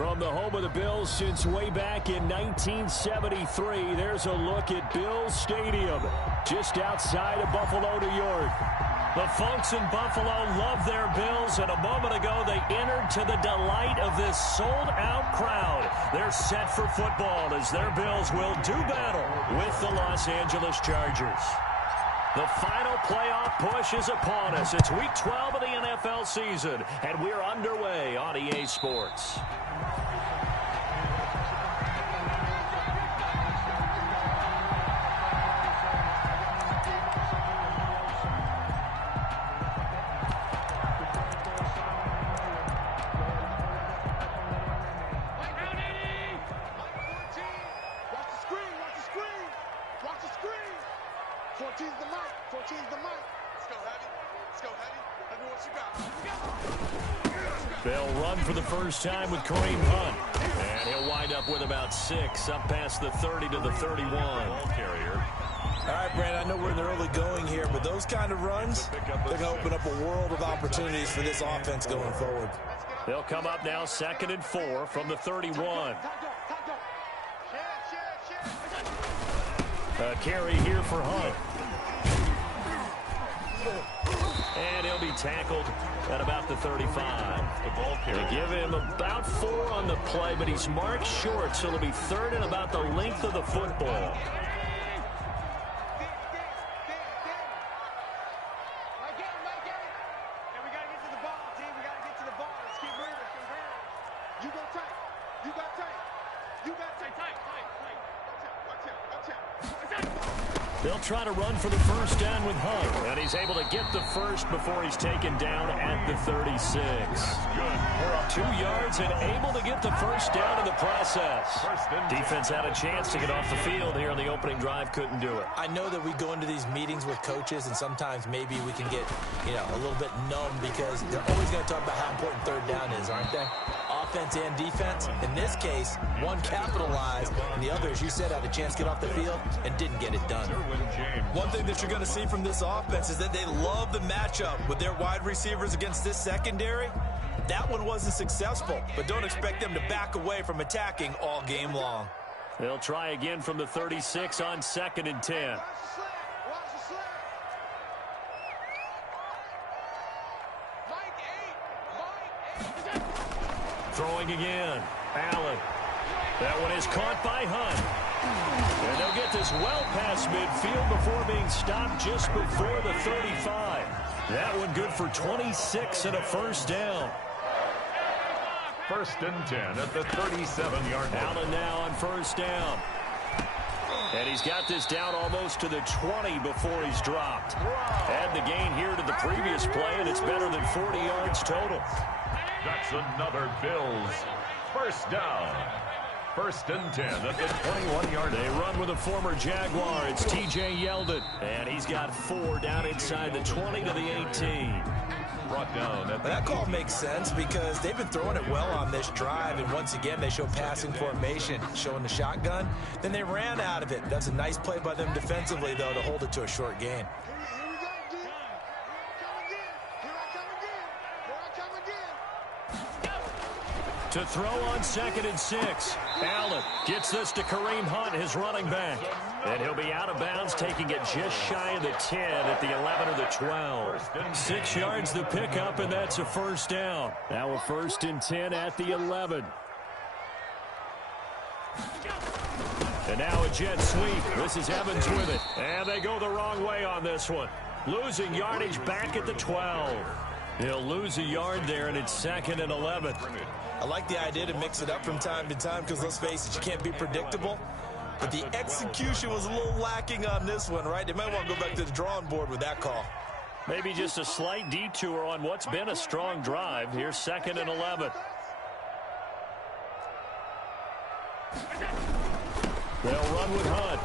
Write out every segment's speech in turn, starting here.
From the home of the Bills since way back in 1973, there's a look at Bills Stadium, just outside of Buffalo, New York. The folks in Buffalo love their Bills, and a moment ago they entered to the delight of this sold-out crowd. They're set for football as their Bills will do battle with the Los Angeles Chargers. The final playoff push is upon us. It's Week 12 of the NFL season, and we're underway on EA Sports. They'll run for the first time with Kareem Hunt. And he'll wind up with about 6, up past the 30 to the 31. Carrier. All right, Brandon, I know we're in the early going here, but those kind of runs, they're going to open up a world of opportunities for this offense going forward. They'll come up now 2nd and 4 from the 31. A carry here for Hunt. And he'll be tackled at about the 35. They give him about 4 on the play, but he's marked short, so it'll be 3rd and about the length of the football. They'll try to run for the first down with Hunt, and he's able to get the first before he's taken down at the 36. 2 yards and able to get the first down in the process. Defense had a chance to get off the field here on the opening drive, couldn't do it. I know that we go into these meetings with coaches, and sometimes maybe we can get, a little bit numb because they're always going to talk about how important 3rd down is, aren't they? Offense and defense. In this case, one capitalized, and the other, as you said, had a chance to get off the field and didn't get it done. One thing that you're going to see from this offense is that they love the matchup with their wide receivers against this secondary. That one wasn't successful, but don't expect them to back away from attacking all game long. They'll try again from the 36 on 2nd and 10. Throwing again. Allen. That one is caught by Hunt. And they'll get this well past midfield before being stopped just before the 35. That one good for 26 and a first down. 1st and 10 at the 37-yard line. Allen now on first down. And he's got this down almost to the 20 before he's dropped. Add the gain here to the previous play, and it's better than 40 yards total. That's another Bills first down. 1st and 10 at the 21-yard line. They run with a former Jaguar. It's T.J. Yeldon. And he's got 4 down inside the 20 to the 18. Brought down at that call makes sense because they've been throwing it well on this drive, and once again they show passing formation, showing the shotgun. Then they ran out of it. That's a nice play by them defensively, though, to hold it to a short gain. To throw on 2nd and 6. Allen gets this to Kareem Hunt, his running back. And he'll be out of bounds, taking it just shy of the 10 at the 11 or the 12. 6 yards the pickup, and that's a first down. Now a 1st and 10 at the 11. And now a jet sweep. This is Evans with it. And they go the wrong way on this one. Losing yardage back at the 12. He'll lose a yard there, and it's 2nd and 11. I like the idea to mix it up from time to time because, let's face it, you can't be predictable. But the execution was a little lacking on this one, right? They might want to go back to the drawing board with that call. Maybe just a slight detour on what's been a strong drive. Here's 2nd and 11. They'll run with Hunt.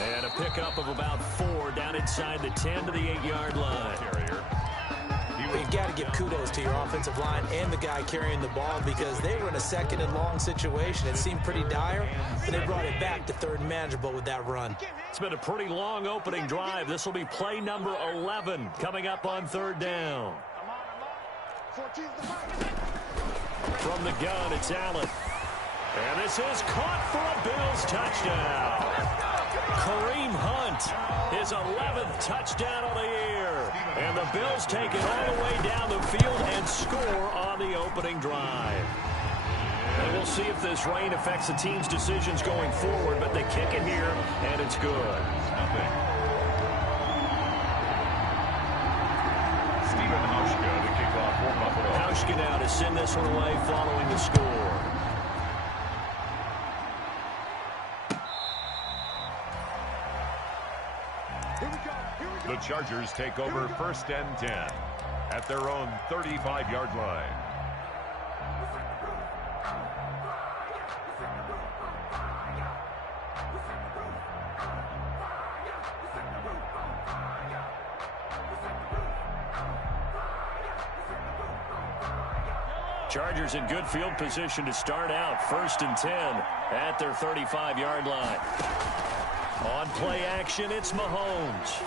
And a pickup of about 4 down inside the 10 to the 8-yard line. You've got to give kudos to your offensive line and the guy carrying the ball because they were in a 2nd and long situation. It seemed pretty dire, but they brought it back to 3rd and manageable with that run. It's been a pretty long opening drive. This will be play number 11 coming up on 3rd down. From the gun, it's Allen. And this is caught for a Bills touchdown. Kareem Hunt, his 11th touchdown of the year. And the Bills take it all the way down the field and score on the opening drive. And we'll see if this rain affects the team's decisions going forward, but they kick it here, and it's good. Stephen Hauschka to kick off for Buffalo. Hauschka now to send this one away following the score. The Chargers take over 1st and 10 at their own 35-yard line. Chargers in good field position to start out. 1st and 10 at their 35-yard line. On play action, it's Mahomes.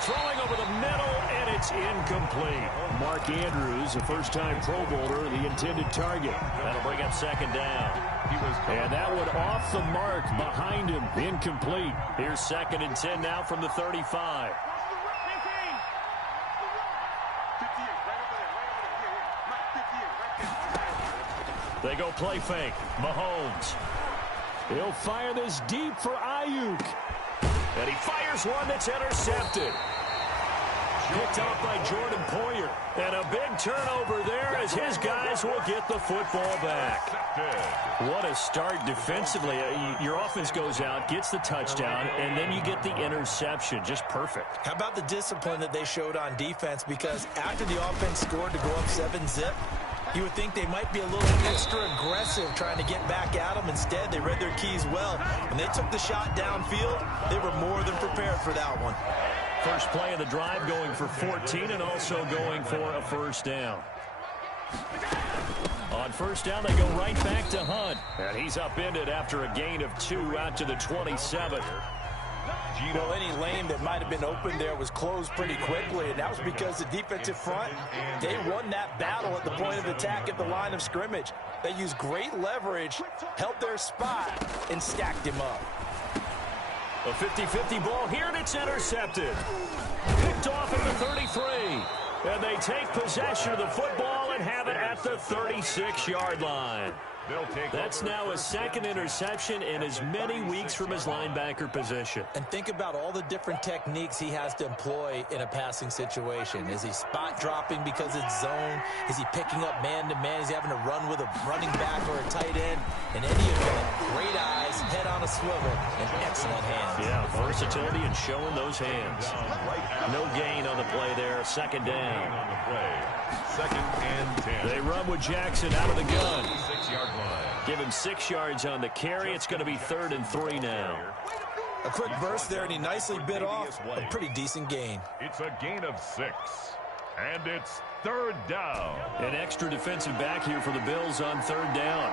Throwing over the middle, and it's incomplete. Mark Andrews, a first-time Pro Bowler, the intended target. That'll bring up 2nd down. And that one off the mark behind him. Incomplete. Here's 2nd and 10 now from the 35. They go play fake. Mahomes. He'll fire this deep for Ayuk. And he fires one that's intercepted. Picked off by Jordan Poyer. And a big turnover there as his guys will get the football back. What a start defensively. Your offense goes out, gets the touchdown, and then you get the interception. Just perfect. How about the discipline that they showed on defense? Because after the offense scored to go up 7-zip, you would think they might be a little extra aggressive trying to get back at them. Instead, they read their keys well. When they took the shot downfield, they were more than prepared for that one. First play of the drive going for 14 and also going for a 1st down. On 1st down, they go right back to Hunt. And he's upended after a gain of 2 out to the 27. Well, any lane that might have been open there was closed pretty quickly, and that was because the defensive front, they won that battle at the point of attack at the line of scrimmage. They used great leverage, held their spot, and stacked him up. A 50-50 ball here, and it's intercepted. Picked off at the 33. And they take possession of the football and have it at the 36-yard line. That's now his 2nd interception in as many weeks from his linebacker position. And think about all the different techniques he has to employ in a passing situation. Is he spot dropping because it's zone? Is he picking up man-to-man? Is he having to run with a running back or a tight end? In any event, great eyes, head on a swivel, and excellent hands. Yeah, versatility and showing those hands. No gain on the play there. 2nd down. On the play. 2nd and 10. They run with Jackson out of the gun. 6-yard line. Give him 6 yards on the carry. It's going to be 3rd and 3 now. A quick burst there, and he nicely bit off a pretty decent gain. It's a gain of 6. And it's 3rd down. An extra defensive back here for the Bills on 3rd down.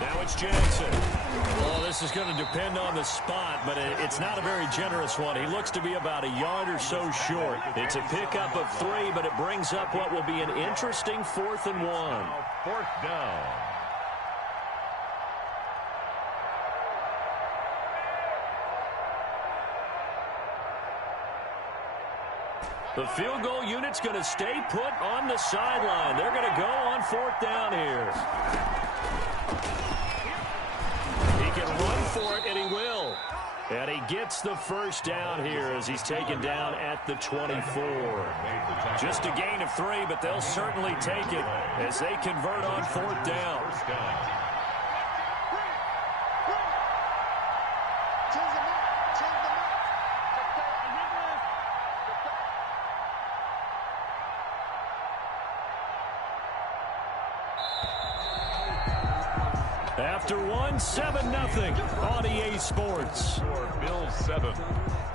Now it's Jackson. Well, this is going to depend on the spot, but it's not a very generous one. He looks to be about a yard or so short. It's a pickup of 3, but it brings up what will be an interesting 4th and 1. 4th down. The field goal unit's going to stay put on the sideline. They're going to go on 4th down here. He can run for it, and he will. And he gets the 1st down here as he's taken down at the 24. Just a gain of 3, but they'll certainly take it as they convert on 4th down. After 7-0 on EA Sports. Bills 7,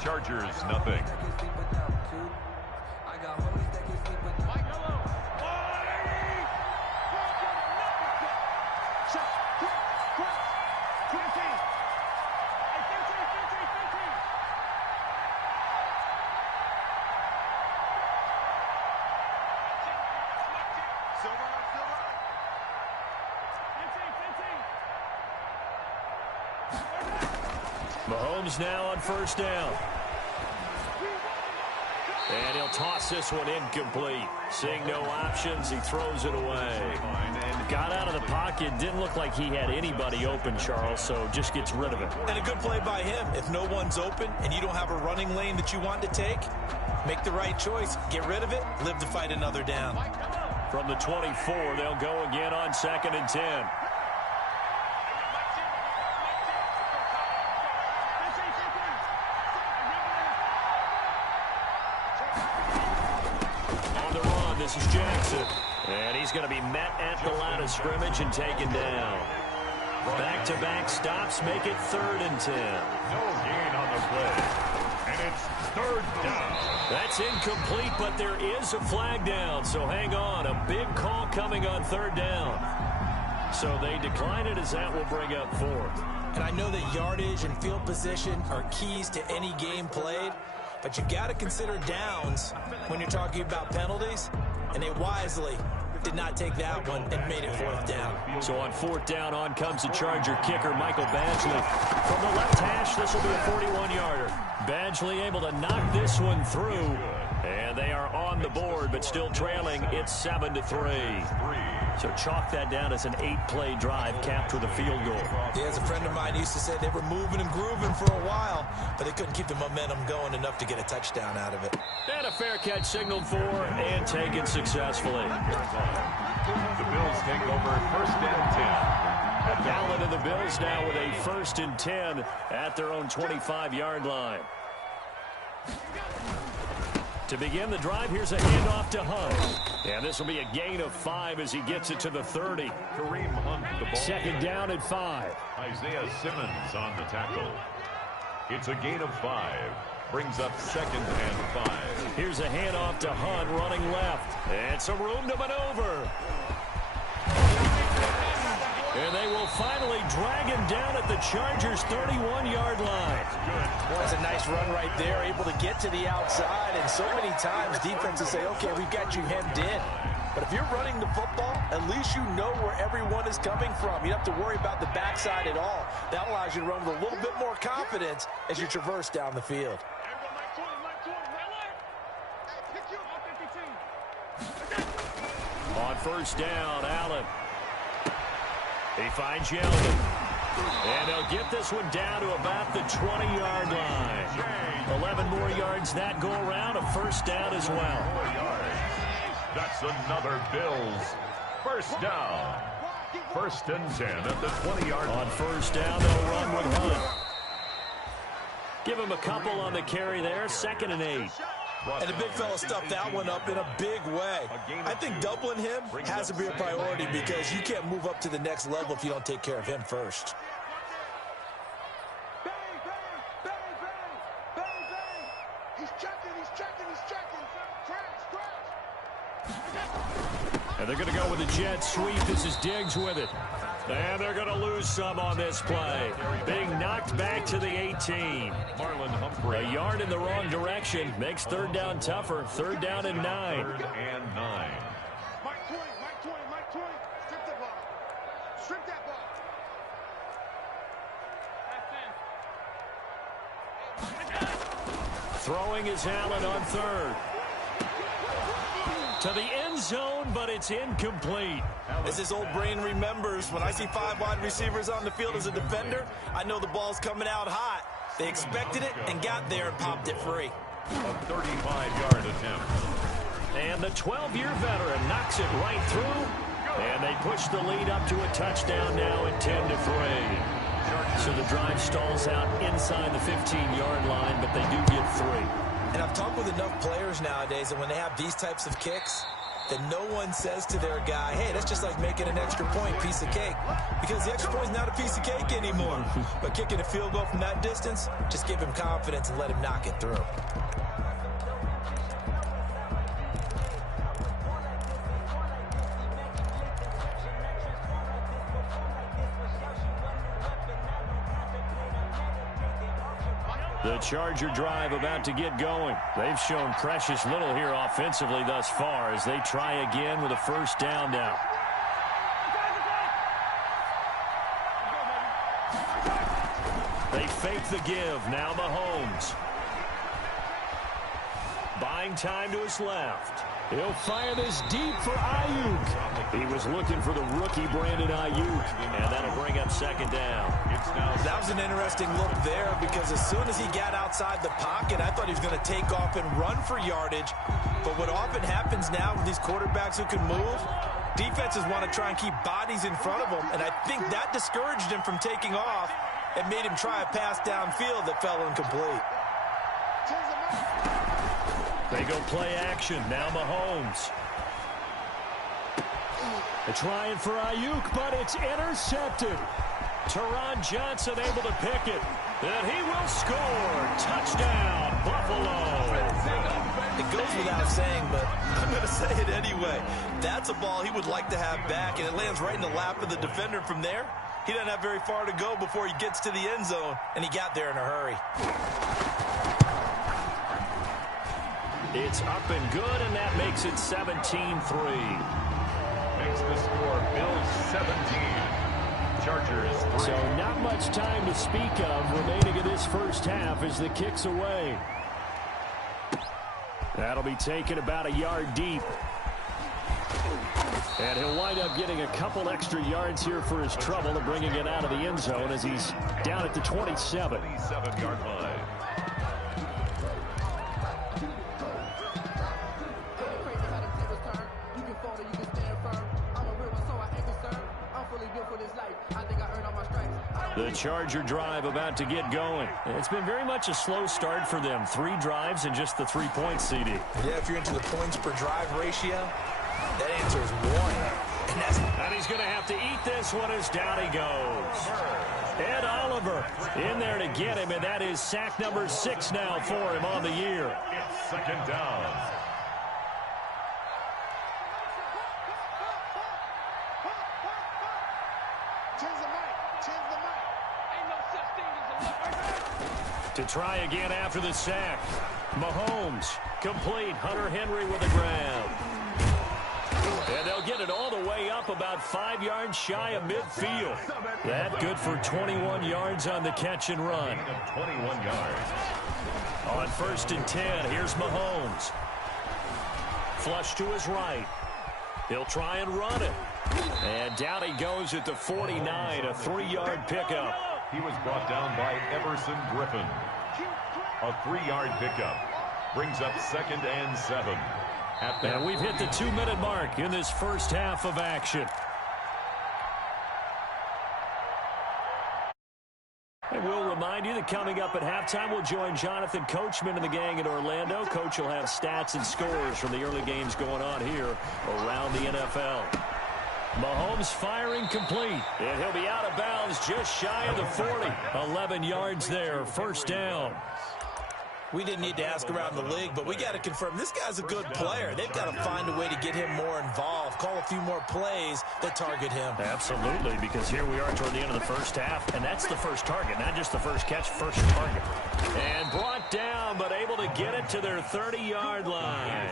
Chargers nothing. Mahomes now on first down. And he'll toss this one incomplete. Seeing no options, he throws it away. Got out of the pocket. Didn't look like he had anybody open, Charles, so just gets rid of it. And a good play by him. If no one's open and you don't have a running lane that you want to take, make the right choice. Get rid of it. Live to fight another down. From the 24, they'll go again on 2nd and 10. This is Jackson, and he's going to be met at the line of scrimmage and taken down. Back-to-back stops make it 3rd and 10. No gain on the play, and it's 3rd down. That's incomplete, but there is a flag down, so hang on. A big call coming on 3rd down. So they decline it as that will bring up 4th. And I know that yardage and field position are keys to any game played, but you got to consider downs when you're talking about penalties. And they wisely did not take that one and made it 4th down. So on 4th down, on comes the Charger kicker, Michael Badgley. From the left hash, this will be a 41-yarder. Badgley able to knock this one through. And they are on the board, but still trailing. It's 7-3. So chalk that down as an 8-play drive capped with a field goal. Yeah, as a friend of mine used to say, they were moving and grooving for a while, but they couldn't keep the momentum going enough to get a touchdown out of it. And a fair catch signaled for and taken successfully. The Bills take over 1st and 10. Allen and the Bills now with a 1st and 10 at their own 25-yard line. To begin the drive, here's a handoff to Hunt. And this will be a gain of 5 as he gets it to the 30. Kareem Hunt the ball. 2nd down at 5. Isaiah Simmons on the tackle. It's a gain of 5. Brings up 2nd and 5. Here's a handoff to Hunt running left. And some room to maneuver. And they will finally drag him down at the Chargers' 31-yard line. Boy, that's a nice run right there, able to get to the outside. And so many times defenses say, okay, we've got you hemmed in. But if you're running the football, at least you know where everyone is coming from. You don't have to worry about the backside at all. That allows you to run with a little bit more confidence as you traverse down the field. On 1st down, Allen. He finds Yeldon. And they'll get this one down to about the 20-yard line. 11 more yards that go around, a 1st down as well. That's another Bills 1st down. 1st and 10 at the 20-yard line. On 1st down, they'll run with Hunt. Give him a couple on the carry there, 2nd and 8. And the big fella stuffed that one up in a big way. I think doubling him has to be a priority because you can't move up to the next level if you don't take care of him first. And they're going to go with a jet sweep. This is Diggs with it. And they're going to lose some on this play. Being knocked back to the 18. Marlon Humphrey. A yard in the wrong direction. Makes 3rd down tougher. 3rd down and 9. 3rd and 9. Mike 20. Strip the ball. Strip that ball. Throwing is Allen on 3rd. To the end zone, but it's incomplete. As his old brain remembers, when I see 5 wide receivers on the field as a defender, I know the ball's coming out hot. They expected it and got there and popped it free. A 35-yard attempt. And the 12-year veteran knocks it right through. And they push the lead up to a touchdown now at 10-3. So the drive stalls out inside the 15-yard line, but they do get 3. And I've talked with enough players nowadays that when they have these types of kicks, that no one says to their guy, hey, that's just like making an extra point, piece of cake. Because the extra point is not a piece of cake anymore. But kicking a field goal from that distance, just give him confidence and let him knock it through. The Charger drive about to get going. They've shown precious little here offensively thus far as they try again with a 1st down now. They fake the give. Now Mahomes. Buying time to his left. He'll fire this deep for Ayuk. He was looking for the rookie Brandon Ayuk, and that'll bring up second down. That was an interesting look there because as soon as he got outside the pocket, I thought he was going to take off and run for yardage. But what often happens now with these quarterbacks who can move, defenses want to try and keep bodies in front of them, and I think that discouraged him from taking off and made him try a pass downfield that fell incomplete. They go play action. Now Mahomes. They're trying for Ayuk, but it's intercepted. Teron Johnson able to pick it. And he will score. Touchdown, Buffalo. It goes without saying, but I'm going to say it anyway. That's a ball he would like to have back, and it lands right in the lap of the defender from there. He doesn't have very far to go before he gets to the end zone, and he got there in a hurry. It's up and good, and that makes it 17-3. Makes the score Bills 17. Chargers 3. So not much time to speak of remaining in this first half as the kick's away. That'll be taken about a yard deep. And he'll wind up getting a couple extra yards here for his trouble and bringing it out of the end zone as he's down at the 27. 27-yard line. The Charger drive about to get going. It's been very much a slow start for them. 3 drives and just the 3 points, CD. Yeah, if you're into the points per drive ratio, that answer is 1. And he's going to have to eat this one as down he goes. Ed Oliver in there to get him, and that is sack number 6 now for him on the year. It's second down. To try again after the sack. Mahomes complete. Hunter Henry with a grab. And they'll get it all the way up about 5 yards shy of midfield. That good for 21 yards on the catch and run. 21 yards. On 1st and 10, here's Mahomes. Flush to his right. He'll try and run it. And down he goes at the 49, a 3-yard pickup. He was brought down by Everson Griffin. A 3-yard pickup brings up 2nd and 7. And we've hit the 2-minute mark in this first half of action. And we'll remind you that coming up at halftime, we'll join Jonathan Coachman and the gang in Orlando. Coach will have stats and scores from the early games going on here around the NFL. Mahomes firing complete, and he'll be out of bounds just shy of the 40. 11 yards there, first down. We didn't need to ask around the league, but we got to confirm this guy's a good player. They've got to find a way to get him more involved, call a few more plays that target him. Absolutely, because here we are toward the end of the first half, and that's the first target, not just the first catch, first target. And brought down, but able to get it to their 30-yard line.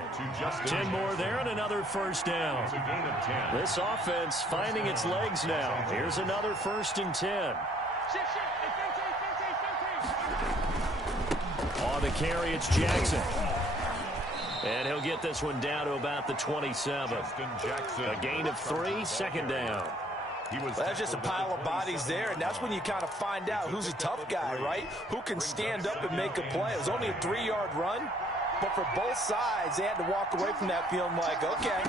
10 more there and another first down. This offense finding its legs now. Here's another 1st and 10. On the carry, it's Jackson. And he'll get this one down to about the 27. A gain of 3, second down. Well, that's just a pile of bodies there, and that's when you kind of find out who's a tough guy, right? Who can stand up and make a play. It was only a 3-yard run, but for both sides, they had to walk away from that feeling like, okay,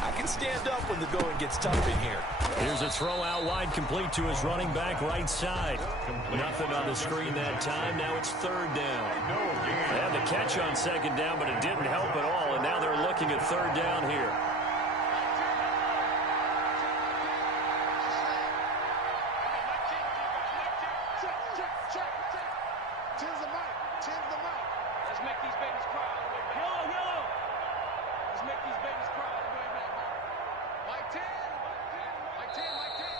I can stand up when the going gets tough in here. Here's a throw out wide, complete to his running back right side. Nothing on the screen that time. Now it's 3rd down. They had the catch on 2nd down, but it didn't help at all, and now they're looking at 3rd down here.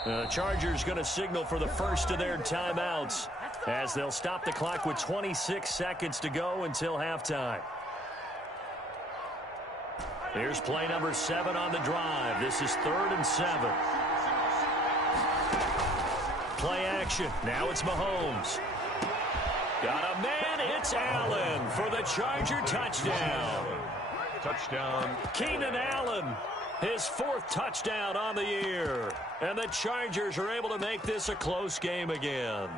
The Chargers going to signal for the first of their timeouts as they'll stop the clock with 26 seconds to go until halftime. Here's play number 7 on the drive. This is 3rd and 7. Play action. Now it's Mahomes. Got a man, it's Allen for the Charger touchdown. Touchdown. Keenan Allen, his fourth touchdown on the year. And the Chargers are able to make this a close game again.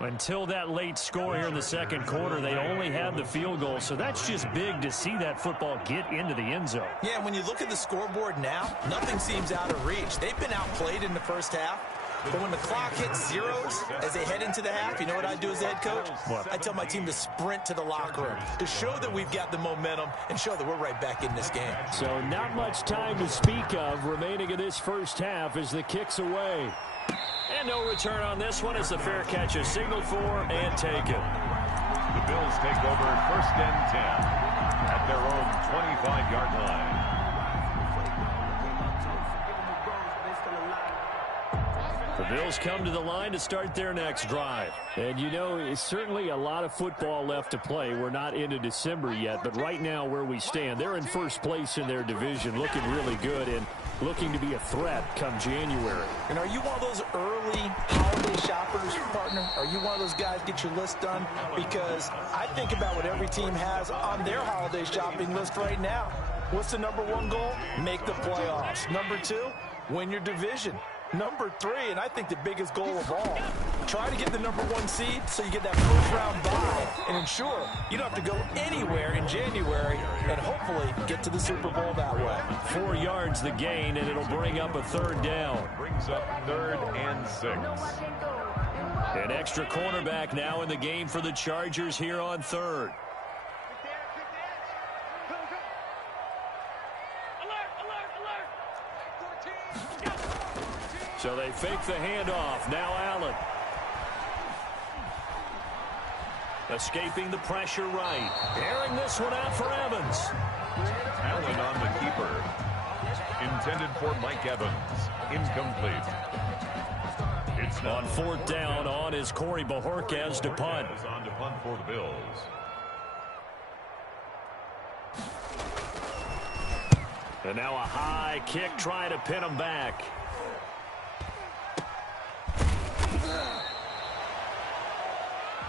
Until that late score here in the second quarter, they only had the field goal, so that's just big to see that football get into the end zone. Yeah, when you look at the scoreboard now, nothing seems out of reach. They've been outplayed in the first half, but when the clock hits zeros as they head into the half, you know what I do as the head coach? What? I tell my team to sprint to the locker room to show that we've got the momentum and show that we're right back in this game. So not much time to speak of remaining in this first half as the kick's away. And no return on this one as the fair catch is signaled for and taken. The Bills take over 1st and 10 at their own 25-yard line. The Bills come to the line to start their next drive. And, you know, it's certainly a lot of football left to play. We're not into December yet, but right now where we stand, they're in first place in their division, looking really good and looking to be a threat come January. And are you one of those early holiday shoppers, partner? Are you one of those guys get your list done? Because I think about what every team has on their holiday shopping list right now. What's the number one goal? Make the playoffs. Number two, win your division. Number three, and I think the biggest goal of all, try to get the number one seed so you get that first round bye and ensure you don't have to go anywhere in January and hopefully get to the Super Bowl that way. 4 yards the gain, and it'll bring up a third down. Brings up 3rd and 6. An extra cornerback now in the game for the Chargers here on 3rd. So they fake the handoff. Now Allen. Escaping the pressure right. Airing this one out for Evans. Allen on the keeper. Intended for Mike Evans. Incomplete. It's On 4th down, on is Corey Bojorquez to punt. On to punt for the Bills. And now a high kick trying to pin him back.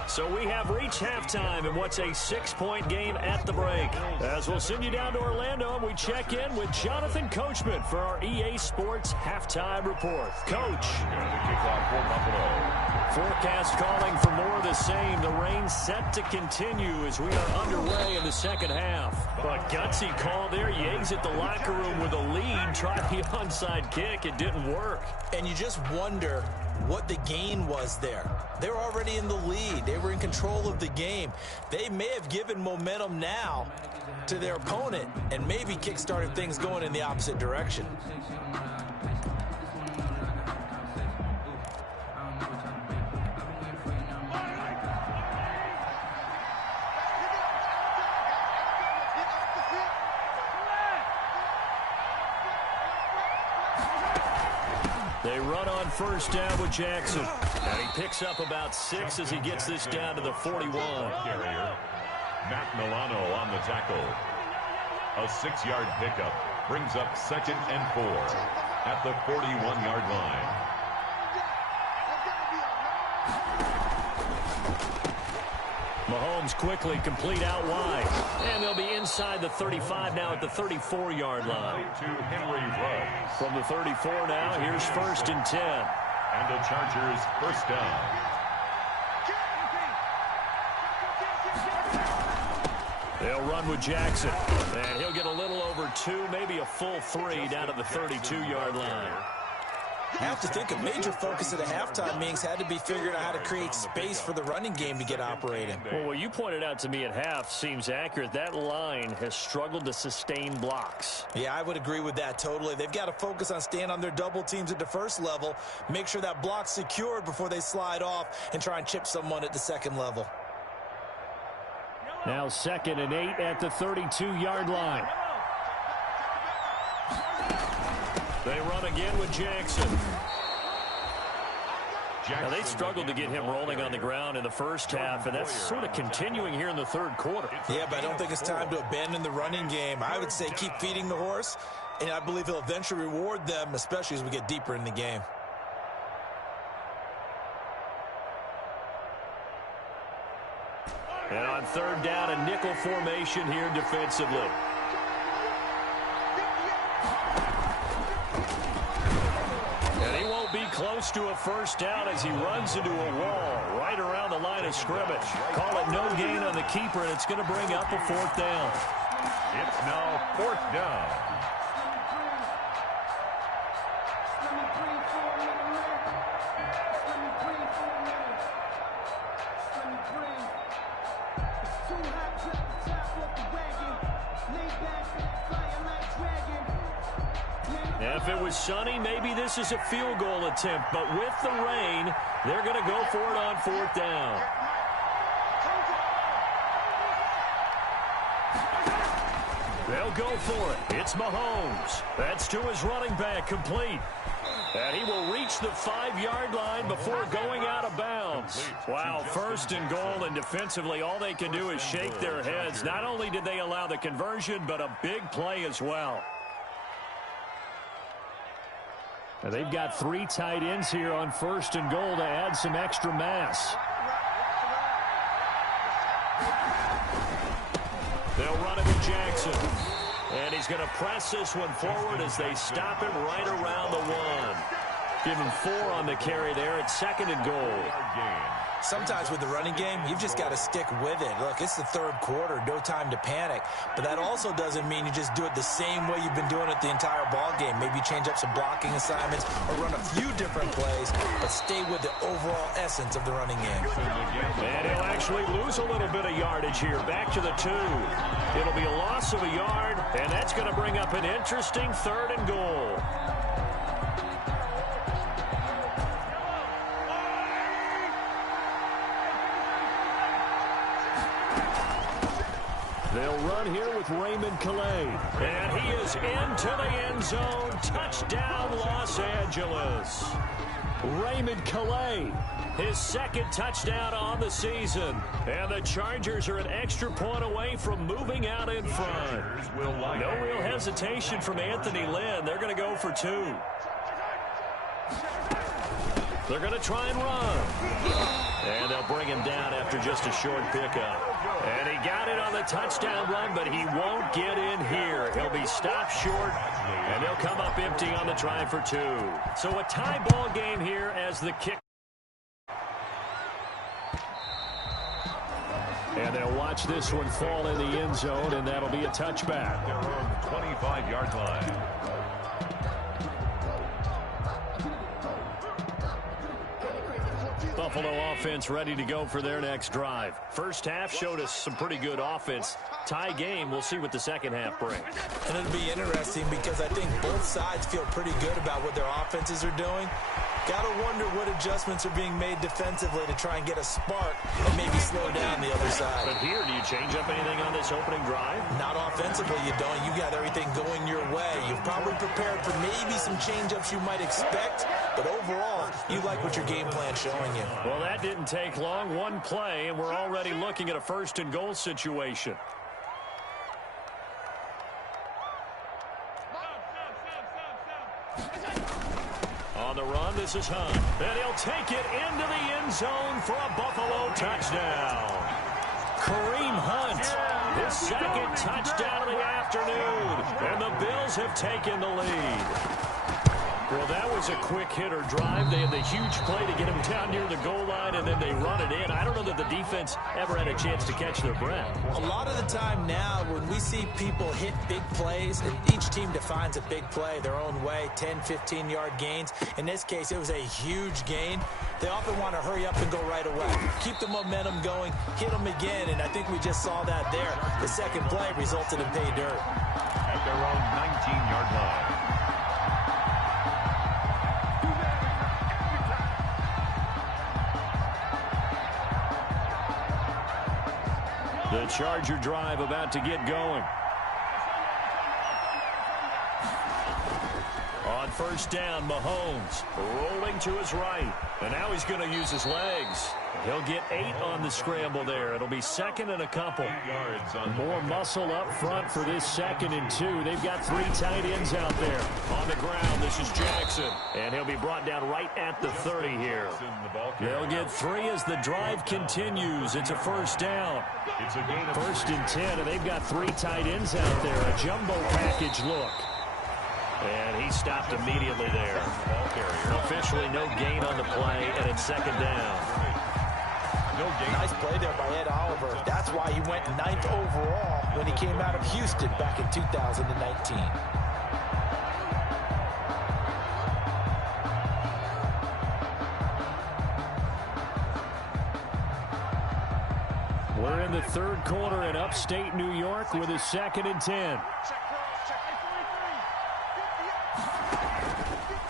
So we have reached halftime in what's a 6-point game at the break. As we'll send you down to Orlando and we check in with Jonathan Coachman for our EA Sports Halftime Report. Coach. The kickoff for Buffalo. Forecast calling for more of the same. The rain set to continue as we are underway in the second half. But gutsy call there. You exit the locker room with a lead. Try the onside kick. It didn't work. And you just wonder what the gain was there. They were already in the lead. They were in control of the game. They may have given momentum now to their opponent and maybe kick-started things going in the opposite direction. They run on first down with Jackson. And he picks up about 6 as he gets this down to the 41. Carrier. Matt Milano on the tackle. A 6-yard pickup brings up 2nd and 4 at the 41-yard line. Mahomes quickly complete out wide. And they'll be inside the 35 now at the 34-yard line. To Henry Ruggs. From the 34 now, here's 1st and 10. And the Chargers first down. They'll run with Jackson. And he'll get a little over 2, maybe a full 3 down to the 32-yard line. I have to think a major focus of the halftime meetings had to be figuring out how to create space for the running game to get operating. Well, what you pointed out to me at half seems accurate. That line has struggled to sustain blocks. Yeah, I would agree with that totally. They've got to focus on staying on their double teams at the first level, make sure that block's secured before they slide off and try and chip someone at the second level. Now 2nd and 8 at the 32-yard line. They run again with Jackson. Now, they struggled to get him rolling on the ground in the first half, and that's sort of continuing here in the third quarter. Yeah, but I don't think it's time to abandon the running game. I would say keep feeding the horse, and I believe he'll eventually reward them, especially as we get deeper in the game. And on third down, a nickel formation here defensively. And he won't be close to a first down as he runs into a wall right around the line of scrimmage. Call it no gain on the keeper, and it's going to bring up a fourth down. It's now fourth down. If it was sunny, maybe this is a field goal attempt. But with the rain, they're going to go for it on fourth down. They'll go for it. It's Mahomes. That's to his running back, complete. And he will reach the 5-yard line before going out of bounds. Wow, first and goal, and defensively all they can do is shake their heads. Not only did they allow the conversion, but a big play as well. And they've got 3 tight ends here on first and goal to add some extra mass. They'll run it with Jackson. And he's going to press this one forward as they stop him right around the 1. Give him 4 on the carry there at second and goal. Sometimes with the running game, you've just got to stick with it. Look, it's the third quarter, no time to panic. But that also doesn't mean you just do it the same way you've been doing it the entire ball game. Maybe change up some blocking assignments or run a few different plays, but stay with the overall essence of the running game. And he'll actually lose a little bit of yardage here. Back to the 2. It'll be a loss of a yard, and that's going to bring up an interesting third and goal. They'll run here with Raymond Calais. And he is into the end zone. Touchdown, Los Angeles. Raymond Calais, his second touchdown on the season. And the Chargers are an extra point away from moving out in front. No real hesitation from Anthony Lynn. They're going to go for 2. They're going to try and run. And they'll bring him down after just a short pickup. And he got it on the touchdown run, but he won't get in here. He'll be stopped short, and they'll come up empty on the try for 2. So a tie ball game here as the kick. And they'll watch this one fall in the end zone, and that'll be a touchback. They're on the 25-yard line. Buffalo offense ready to go for their next drive. First half showed us some pretty good offense. Tie game, we'll see what the second half brings. And it'll be interesting because I think both sides feel pretty good about what their offenses are doing. Got to wonder what adjustments are being made defensively to try and get a spark and maybe slow down the other side. But here, do you change up anything on this opening drive? Not offensively, you don't. You got everything going your way. You've probably prepared for maybe some change-ups you might expect, but overall, you like what your game plan's showing you. Well, that didn't take long. One play, and we're already looking at a first and goal situation. On the run, this is Hunt. And he'll take it into the end zone for a Buffalo touchdown. Kareem Hunt, his second touchdown of the afternoon. And the Bills have taken the lead. Well, that was a quick hitter drive. They had the huge play to get him down near the goal line, and then they run it in. I don't know that the defense ever had a chance to catch their breath. A lot of the time now, when we see people hit big plays, and each team defines a big play their own way, 10, 15-yard gains. In this case, it was a huge gain. They often want to hurry up and go right away. Keep the momentum going, hit them again, and I think we just saw that there. The second play resulted in pay dirt. At their own 19-yard line. The Charger drive about to get going. On first down, Mahomes rolling to his right. And now he's going to use his legs. He'll get 8 on the scramble there. It'll be second and a couple. More muscle up front for this second and 2. They've got 3 tight ends out there. On the ground, the This is Jackson, and he'll be brought down right at the 30 here. They'll get 3 as the drive continues. It's a first down. First and 10, and they've got 3 tight ends out there. A jumbo package look. And he stopped immediately there. Officially no gain on the play, and it's second down. Nice play there by Ed Oliver. That's why he went 9th overall when he came out of Houston back in 2019. We're in the third quarter in upstate New York with a second and 10.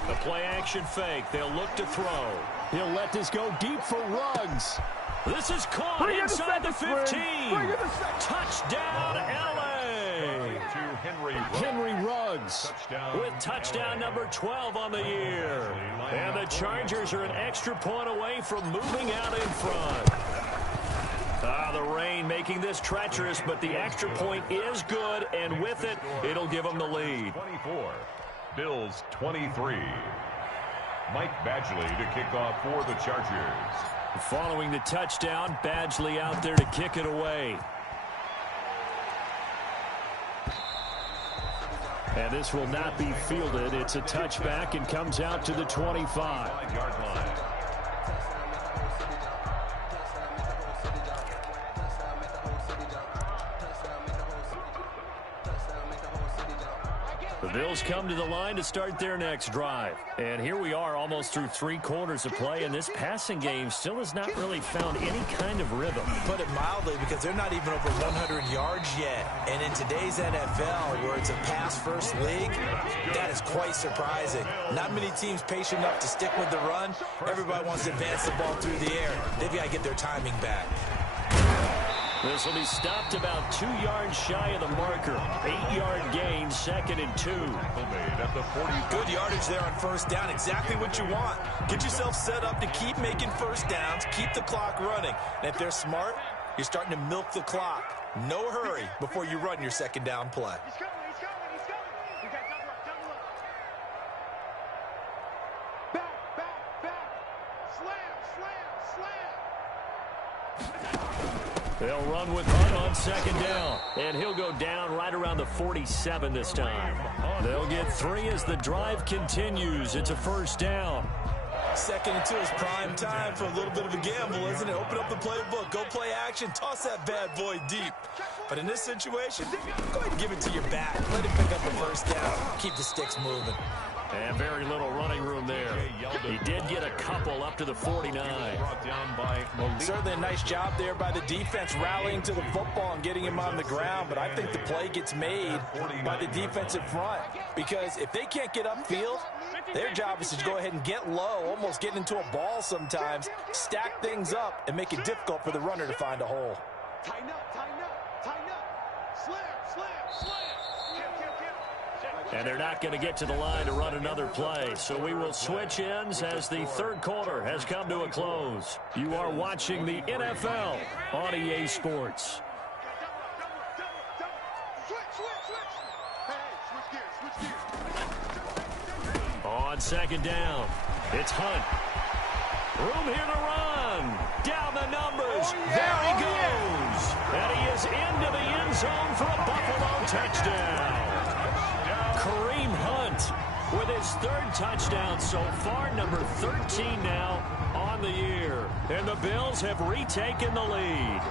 The play action fake. They'll look to throw. He'll let this go deep for Ruggs. This is caught inside the 15. Touchdown, L.A. Henry Ruggs with touchdown number 12 on the year. And the Chargers are an extra point away from moving out in front. The rain making this treacherous, but the extra point is good, and with it, it'll give them the lead. 24, Bills 23. Mike Badgley to kick off for the Chargers. Following the touchdown, Badgley out there to kick it away. And this will not be fielded. It's a touchback and comes out to the 25. 5-yard line. The Bills come to the line to start their next drive. And here we are almost through 3 quarters of play, and this passing game still has not really found any kind of rhythm. Put it mildly, because they're not even over 100 yards yet. And in today's NFL, where it's a pass-first league, that is quite surprising. Not many teams patient enough to stick with the run. Everybody wants to advance the ball through the air. They've got to get their timing back. This will be stopped about 2 yards shy of the marker. 8-yard gain, second and 2. Good yardage there on first down. Exactly what you want. Get yourself set up to keep making first downs, keep the clock running. And if they're smart, you're starting to milk the clock. No hurry before you run your second down play. He's coming. We got double up. Back. Slam. They'll run with Hunt on second down, and he'll go down right around the 47 this time. They'll get 3 as the drive continues. It's a first down. Second and 2 is prime time for a little bit of a gamble, isn't it? Open up the playbook, go play action, toss that bad boy deep. But in this situation, go ahead and give it to your back. Let him pick up the first down. Keep the sticks moving. And very little running room there. He did get a couple up to the 49. Certainly a nice job there by the defense rallying to the football and getting him on the ground. But I think the play gets made by the defensive front. Because if they can't get upfield, their job is to go ahead and get low, almost get into a ball sometimes, stack things up, and make it difficult for the runner to find a hole. Tighten up. Slam. And they're not going to get to the line to run another play. So we will switch ends as the third quarter has come to a close. You are watching the NFL on EA Sports. Switch gears. On second down, it's Hunt. Room here to run. Down the numbers. There he goes. And he is into the end zone for a Buffalo touchdown. Kareem Hunt with his 3rd touchdown so far, number 13 now on the year. And the Bills have retaken the lead.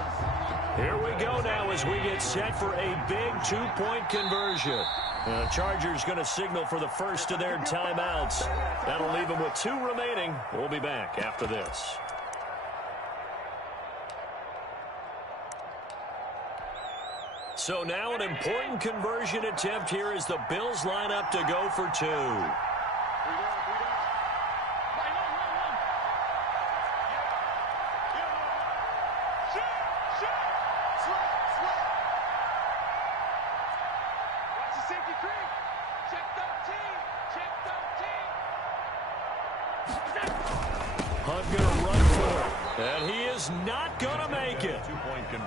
Here we go now as we get set for a big 2-point conversion. And the Chargers going to signal for the first of their timeouts. That'll leave them with 2 remaining. We'll be back after this. So now an important conversion attempt here as the Bills line up to go for 2. Hunt going to run for it. And he is not going to make it.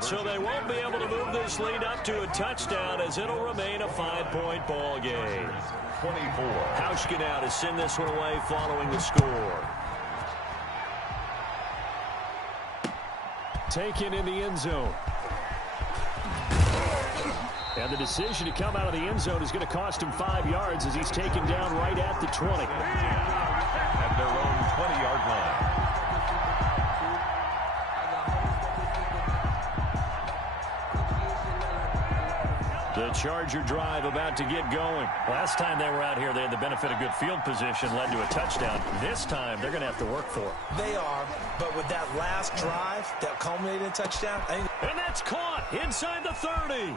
So they won't be able to move this lead up to a touchdown as it'll remain a 5-point ball game. 24. Hauschka now to send this one away following the score. Taken in the end zone. And the decision to come out of the end zone is going to cost him 5 yards as he's taken down right at the 20. At their own 20-yard line. The Charger drive about to get going. Last time they were out here, they had the benefit of good field position, led to a touchdown. This time, they're going to have to work for it. They are, but with that last drive that culminated in a touchdown, and that's caught inside the 30.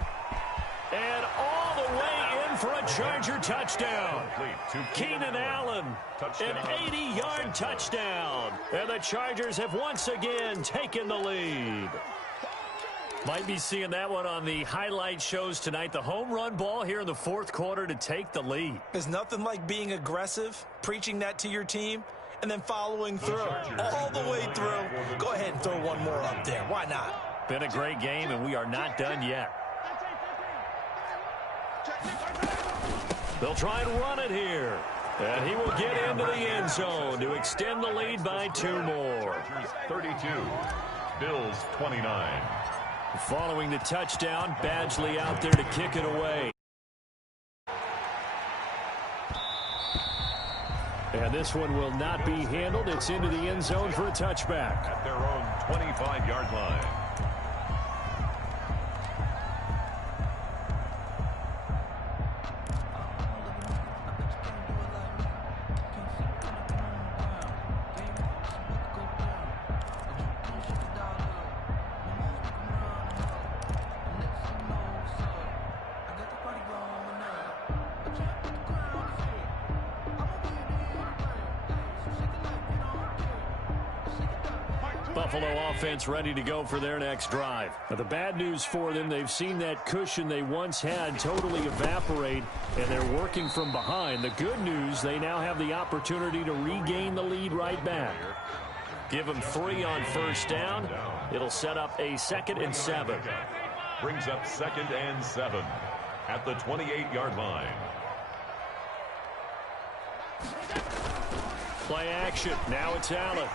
And all the way in for a Charger touchdown. Keenan Allen, an 80-yard touchdown. And the Chargers have once again taken the lead. Might be seeing that one on the highlight shows tonight. The home run ball here in the fourth quarter to take the lead. There's nothing like being aggressive, preaching that to your team, and then following through all the way through. Go ahead and throw one more up there. Why not? Been a great game, and we are not done yet. They'll try and run it here. And he will get into the end zone to extend the lead by 2 more. 32, Bills 29. Following the touchdown, Badgley out there to kick it away. And this one will not be handled. It's into the end zone for a touchback. At their own 25-yard line. Buffalo offense ready to go for their next drive. Now, the bad news for them, they've seen that cushion they once had totally evaporate, and they're working from behind. The good news, they now have the opportunity to regain the lead right back. Give them 3 on first down. It'll set up a 2nd and 7. Brings up 2nd and 7 at the 28-yard line. Play action. Now it's Allen.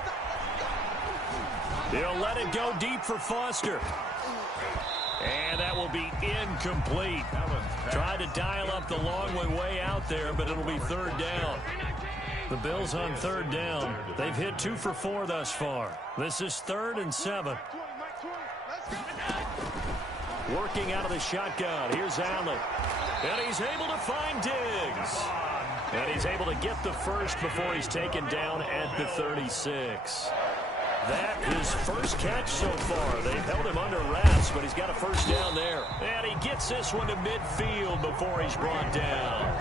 He'll let it go deep for Foster. And that will be incomplete. Tried to dial up the long way out there, but it'll be 3rd down. The Bills on 3rd down. They've hit 2 for 4 thus far. This is 3rd and 7. Working out of the shotgun. Here's Allen. And he's able to find Diggs. And he's able to get the first before he's taken down at the 36. That his first catch so far. They've held him under wraps, but he's got a first down there. And he gets this one to midfield before he's brought down.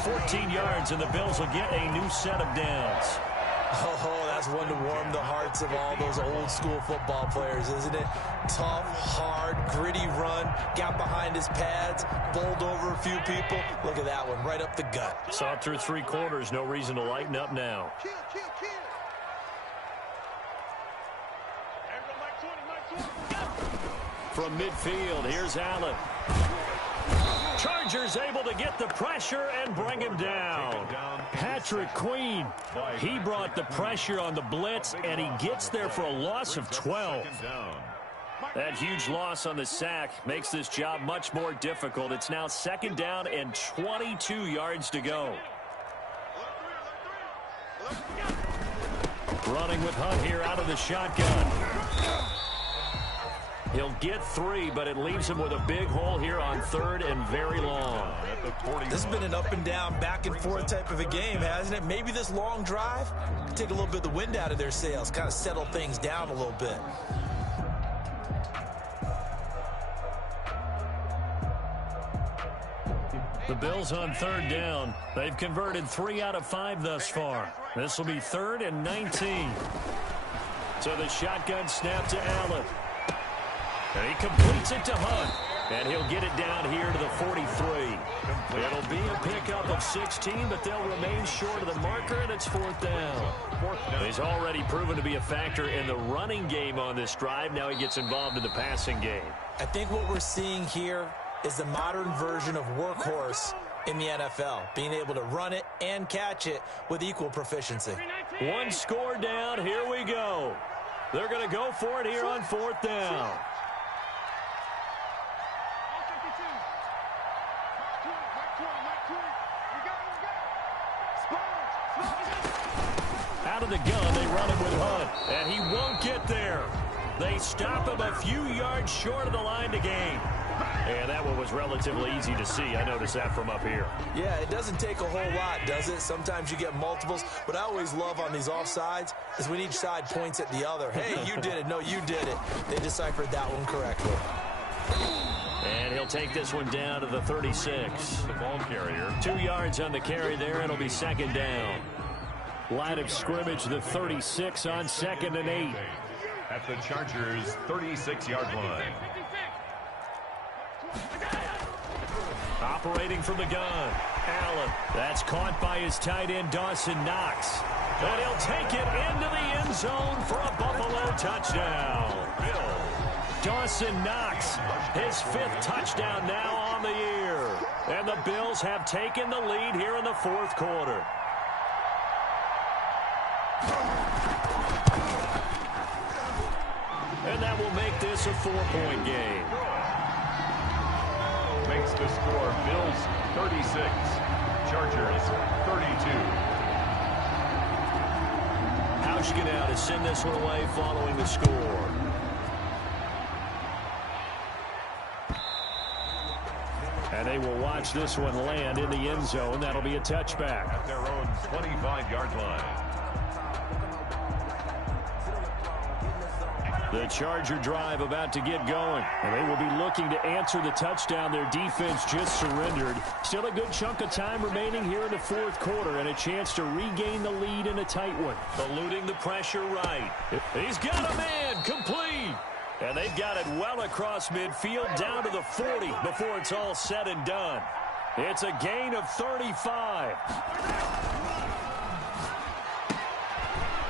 14 yards, and the Bills will get a new set of downs. Oh, that's one to warm the hearts of all those old school football players, isn't it? Tough, hard, gritty run. Got behind his pads, bowled over a few people. Look at that one, right up the gut. Saw it through 3 quarters. No reason to lighten up now. From midfield, here's Allen. Chargers able to get the pressure and bring him down. Patrick Queen, he brought the pressure on the blitz, and he gets there for a loss of 12. That huge loss on the sack makes this job much more difficult. It's now 2nd down and 22 yards to go. Running with Hunt here out of the shotgun. He'll get 3, but it leaves him with a big hole here on 3rd and very long. This has been an up and down, back and forth type of a game, hasn't it? Maybe this long drive can take a little bit of the wind out of their sails, kind of settle things down a little bit. The Bills on 3rd down. They've converted 3 out of 5 thus far. This will be 3rd and 19. So the shotgun snap to Allen. And he completes it to Hunt. And he'll get it down here to the 43. It'll be a pickup of 16, but they'll remain short of the marker, and it's fourth down. He's already proven to be a factor in the running game on this drive. Now he gets involved in the passing game. I think what we're seeing here is the modern version of workhorse in the NFL, being able to run it and catch it with equal proficiency. One score down. Here we go. They're going to go for it here on fourth down. Out of the gun, they run him with Hunt, and he won't get there. They stop him a few yards short of the line to gain. And that one was relatively easy to see. I noticed that from up here. Yeah, it doesn't take a whole lot, does it? Sometimes you get multiples. What I always love on these offsides is when each side points at the other. Hey, you did it. No, you did it. They deciphered that one correctly. And he'll take this one down to the 36. The ball carrier. 2 yards on the carry there. It'll be second down. Line of scrimmage, the 36 on 2nd and 8. At the Chargers' 36-yard line. Operating from the gun, Allen. That's caught by his tight end, Dawson Knox. And he'll take it into the end zone for a Buffalo touchdown. Dawson Knox, his 5th touchdown now on the year. And the Bills have taken the lead here in the fourth quarter. And that will make this a 4-point game. Makes the score Bills 36, Chargers 32. Hauschka now to send this one away following the score. And they will watch this one land in the end zone. That'll be a touchback. At their own 25-yard line. The Charger drive about to get going. And they will be looking to answer the touchdown their defense just surrendered. Still a good chunk of time remaining here in the fourth quarter and a chance to regain the lead in a tight one. Eluding the pressure right. He's got a man complete. And they've got it well across midfield down to the 40 before it's all said and done. It's a gain of 35.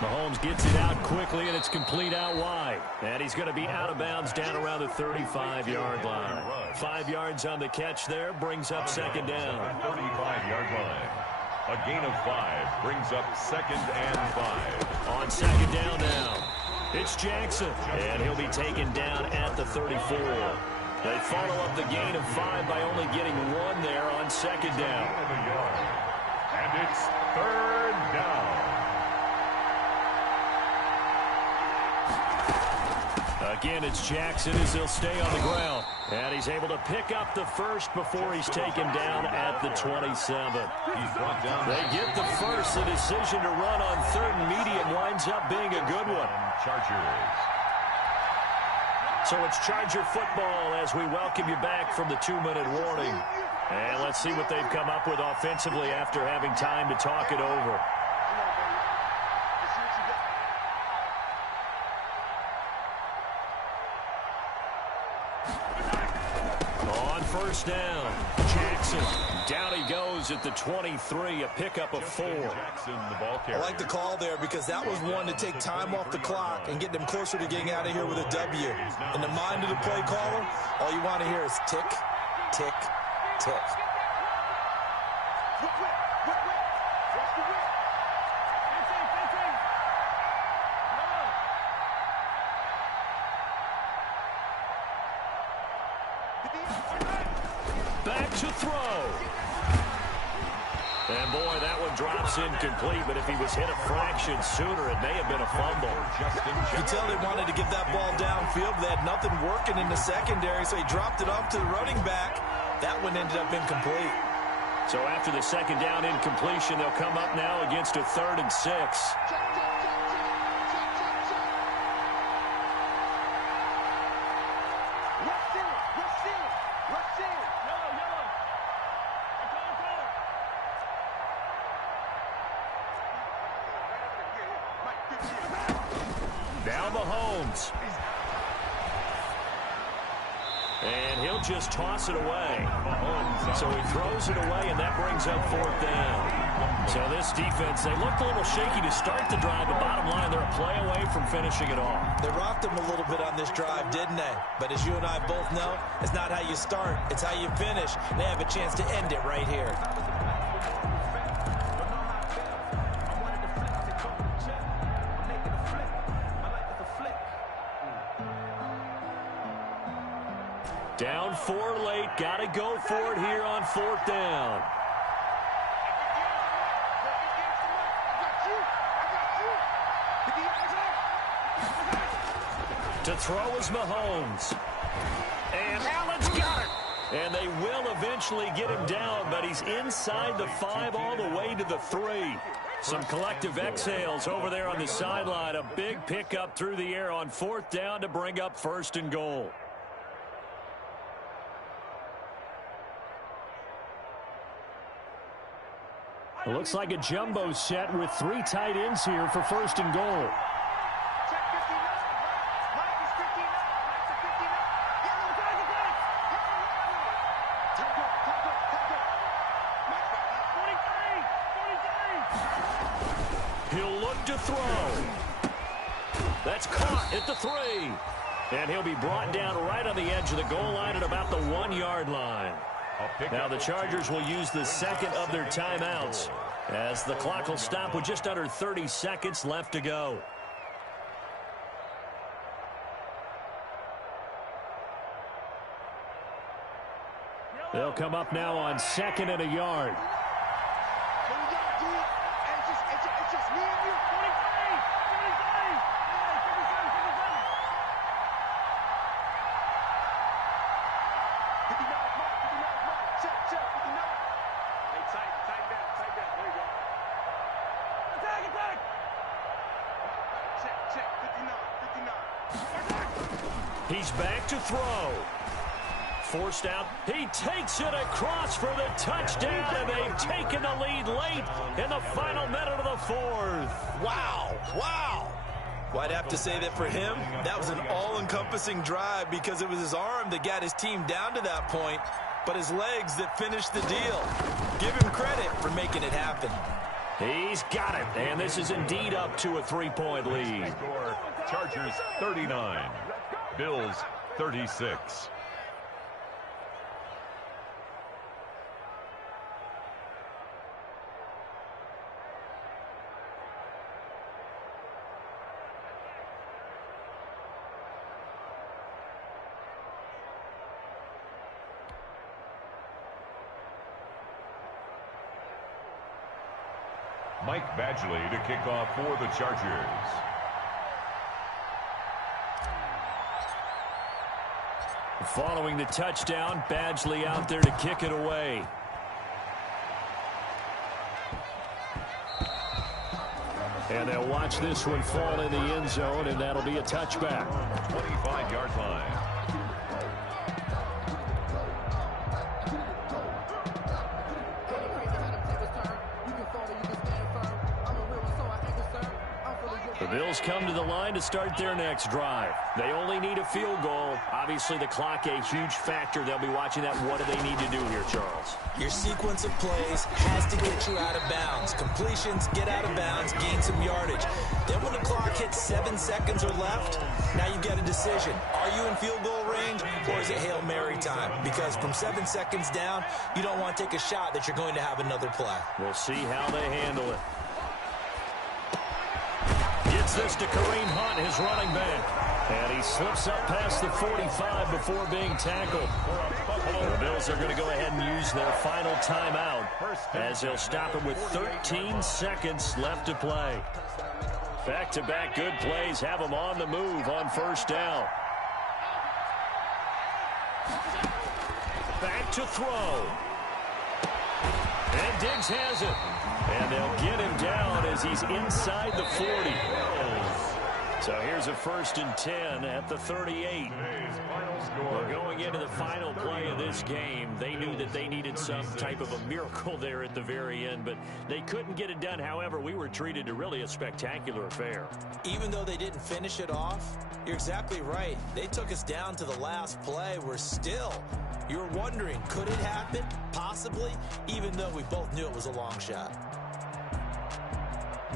Mahomes gets it out quickly, and it's complete out wide. And he's going to be out of bounds down around the 35-yard line. 5 yards on the catch there, brings up second down. 35-yard line. A gain of 5 brings up 2nd and 5. On second down now, it's Jackson. And he'll be taken down at the 34. They follow up the gain of 5 by only getting 1 there on second down. And it's 3rd down. Again, it's Jackson as he'll stay on the ground. And he's able to pick up the first before he's taken down at the 27. He's brought down. They get the first. The decision to run on 3rd and medium winds up being a good one. Chargers. So it's Charger football as we welcome you back from the 2-minute warning. And let's see what they've come up with offensively after having time to talk it over. First down, Jackson. Down he goes at the 23, a pickup of 4. Jackson, the ball carrier. I like the call there because that was one to take time off the clock and get them closer to getting out of here with a W. In the mind of the play caller, all you want to hear is tick, tick, tick. Back to throw. And boy, that one drops incomplete, but if he was hit a fraction sooner, it may have been a fumble. You tell they wanted to get that ball downfield. They had nothing working in the secondary, so he dropped it off to the running back. That one ended up incomplete. So after the second down incompletion, they'll come up now against a 3rd and 6. Now Mahomes. And he'll just toss it away. So he throws it away, and that brings up 4th down. So this defense, they looked a little shaky to start the drive, but bottom line, they're a play away from finishing it off. They rocked them a little bit on this drive, didn't they? But as you and I both know, it's not how you start, it's how you finish. They have a chance to end it right here. Down 4 late. Got to go for it here on 4th down. To throw is Mahomes. And Allen's got it. And they will eventually get him down, but he's inside the 5 all the way to the 3. Some collective exhales over there on the sideline. A big pickup through the air on 4th down to bring up 1st and goal. It looks like a jumbo set with 3 tight ends here for 1st and goal. He'll look to throw. That's caught at the 3. And he'll be brought down right on the edge of the goal line at about the 1-yard line. Now the Chargers will use the second of their timeouts as the clock will stop with just under 30 seconds left to go. They'll come up now on 2nd and a yard. He's back to throw. Forced out. He takes it across for the touchdown, and they've taken the lead late in the final minute of the 4th. Wow. Wow. Well, I'd have to say that for him, that was an all-encompassing drive because it was his arm that got his team down to that point, but his legs that finished the deal. Give him credit for making it happen. He's got it, and this is indeed up to a 3-point lead. Score, Chargers 39, Bills 36. Mike Badgley to kick off for the Chargers. Following the touchdown, Badgley out there to kick it away. And they'll watch this one fall in the end zone, and that'll be a touchback. 25-yard line. The Bills come to the line to start their next drive. They only need a field goal. Obviously, the clock a huge factor. They'll be watching that. What do they need to do here, Charles? Your sequence of plays has to get you out of bounds. Completions, get out of bounds, gain some yardage. Then when the clock hits 7 seconds or left, now you've got a decision. Are you in field goal range, or is it Hail Mary time? Because from 7 seconds down, you don't want to take a shot that you're going to have another play. We'll see how they handle it. Gets this to Kareem Hunt, his running back. And he slips up past the 45 before being tackled. The Bills are going to go ahead and use their final timeout as they'll stop it with 13 seconds left to play. Back-to-back good plays have them on the move on first down. Back to throw. And Diggs has it. And they'll get him down as he's inside the 40. So here's a 1st and 10 at the 38. We're going into the final play of this game. They knew that they needed some type of a miracle there at the very end, but they couldn't get it done. However, we were treated to really a spectacular affair. Even though they didn't finish it off, you're exactly right. They took us down to the last play. You're wondering, could it happen? Possibly, even though we both knew it was a long shot.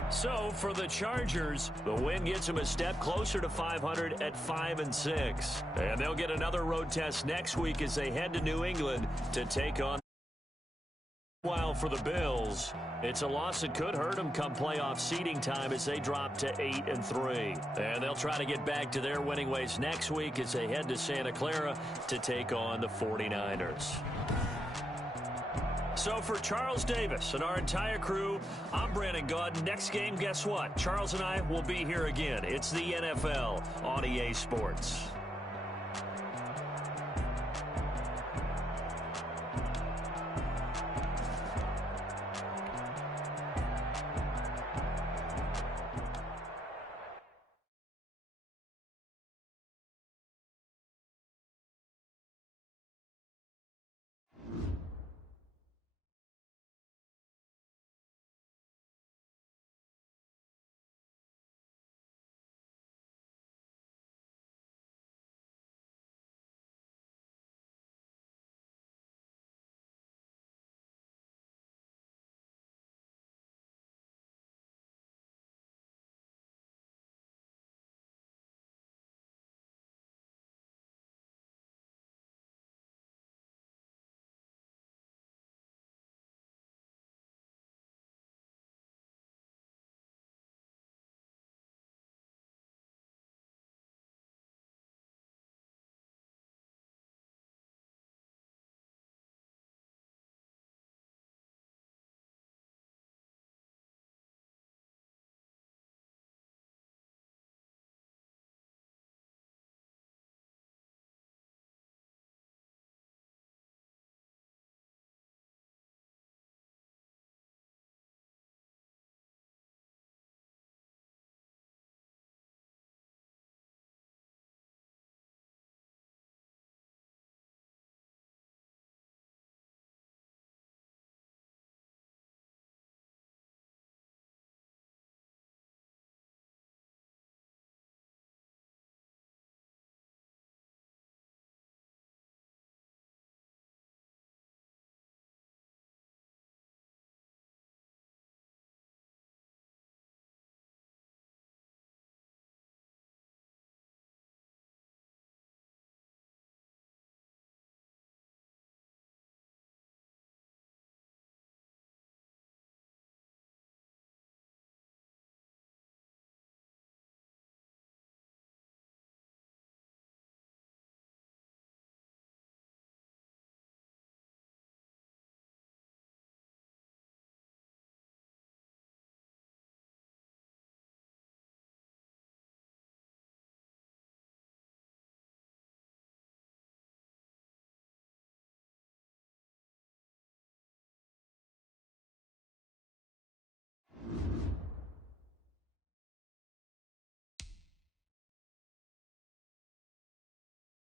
So for the Chargers, the win gets them a step closer to 500 at 5-6. And they'll get another road test next week as they head to New England to take on. While for the Bills, it's a loss that could hurt them come playoff seeding time as they drop to 8-3. And they'll try to get back to their winning ways next week as they head to Santa Clara to take on the 49ers. So for Charles Davis and our entire crew, I'm Brandon Gaudin. Next game, guess what? Charles and I will be here again. It's the NFL on EA Sports.